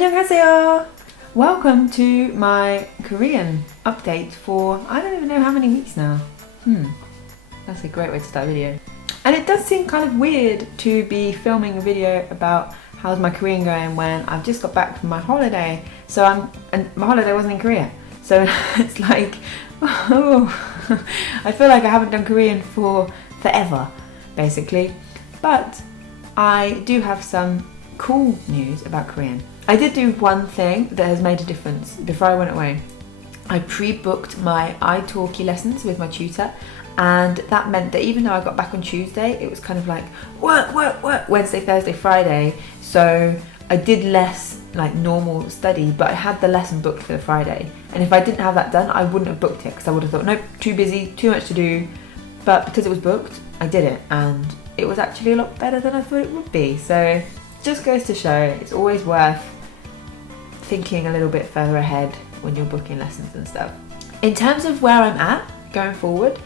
안녕하세요! Welcome to my Korean update for I don't even know how many weeks now. That's a great way to start a video. And it does seem kind of weird to be filming a video about how's my Korean going when I've just got back from my holiday. And my holiday wasn't in Korea. So it's like, oh, I feel like I haven't done Korean for forever, basically. But I do have some cool news about Korean. I did do one thing that has made a difference before I went away. I pre-booked my italki lessons with my tutor, and that meant that even though I got back on Tuesday, it was kind of like work, Wednesday, Thursday, Friday. So I did less like normal study, but I had the lesson booked for the Friday. And if I didn't have that done, I wouldn't have booked it because I would have thought, nope, too busy, too much to do. But because it was booked, I did it, and it was actually a lot better than I thought it would be. So just goes to show it's always worth thinking a little bit further ahead when you're booking lessons and stuff. In terms of where I'm at going forward,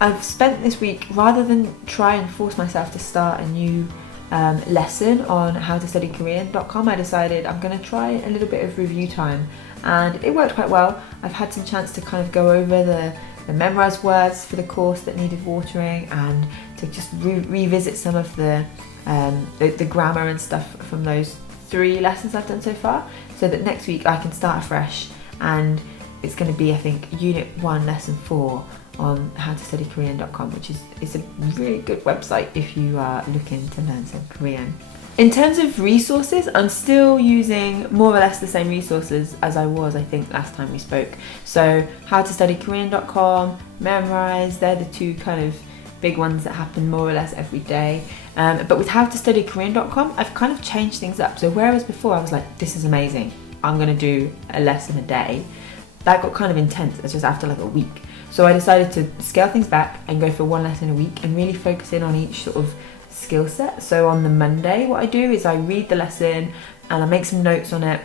I've spent this week, rather than try and force myself to start a new lesson on howtostudykorean.com, I decided I'm going to try a little bit of review time, and it worked quite well. I've had some chance to kind of go over the memorized words for the course that needed watering, and to just revisit some of the grammar and stuff from those 3 lessons I've done so far, so that next week I can start afresh. And it's going to be, I think, Unit 1, Lesson 4 on howtostudykorean.com, which is a really good website if you are looking to learn some Korean. In terms of resources, I'm still using more or less the same resources as I was, I think, last time we spoke. So howtostudykorean.com, Memrise, they're the 2 kind of big ones that happen more or less every day. But with howtostudykorean.com, I've kind of changed things up. So whereas before I was like, this is amazing, I'm going to do a lesson a day, that got kind of intense. It's just after like a week. So I decided to scale things back and go for 1 lesson a week and really focus in on each sort of skill set. So on the Monday, what I do is I read the lesson and I make some notes on it,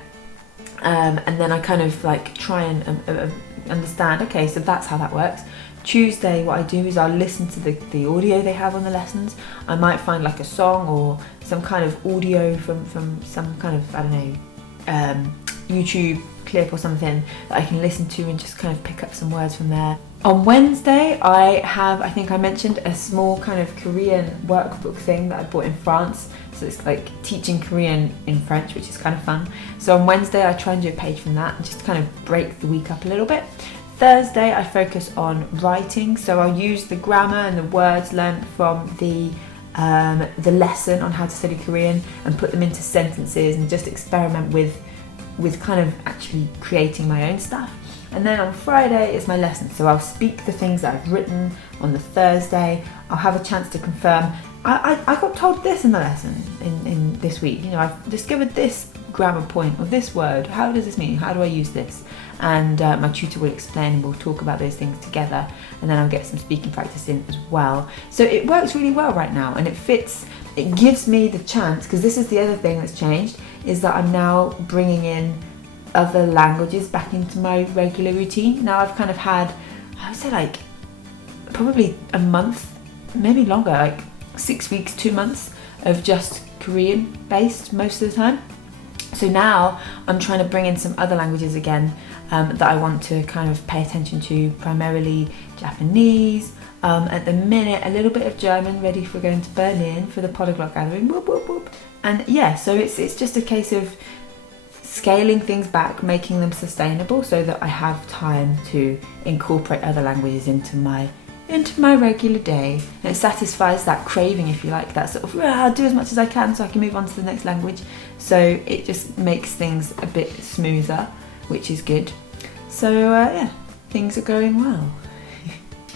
and then I kind of like try and understand, okay, so that's how that works. Tuesday, what I do is I'll listen to the audio they have on the lessons. I might find like a song or some kind of audio from some kind of, I don't know, YouTube clip or something that I can listen to and just kind of pick up some words from there. On Wednesday, I think I mentioned a small kind of Korean workbook thing that I bought in France. So it's like teaching Korean in French, which is kind of fun. So on Wednesday, I try and do a page from that and just kind of break the week up a little bit. Thursday, I focus on writing, so I'll use the grammar and the words learned from the lesson on how to study Korean and put them into sentences and just experiment with kind of actually creating my own stuff. And then on Friday is my lesson, so I'll speak the things that I've written on the Thursday. I'll have a chance to confirm, I got told this in the lesson in this week, you know, I've discovered this grammar point or this word, how does this mean, how do I use this? And my tutor will explain and we'll talk about those things together, and then I'll get some speaking practice in as well. So it works really well right now, and it gives me the chance, because this is the other thing that's changed, is that I'm now bringing in other languages back into my regular routine. Now I've kind of had, I would say like probably a month, maybe longer, like 6 weeks, 2 months of just Korean based most of the time. So now I'm trying to bring in some other languages again that I want to kind of pay attention to, primarily Japanese, at the minute a little bit of German, ready for going to Berlin for the polyglot gathering, whoop, whoop, whoop. And yeah, so it's just a case of scaling things back, making them sustainable so that I have time to incorporate other languages into my regular day, and it satisfies that craving, if you like, that sort of I'll do as much as I can so I can move on to the next language. So it just makes things a bit smoother, which is good. So yeah, things are going well.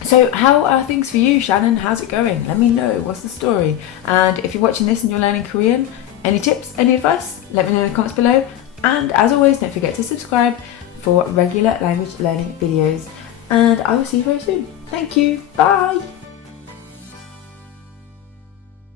So how are things for you, Shannon? How's it going? Let me know, what's the story? And if you're watching this and you're learning Korean, any tips, any advice, let me know in the comments below. And as always, don't forget to subscribe for regular language learning videos, and I will see you very soon. Thank you, bye!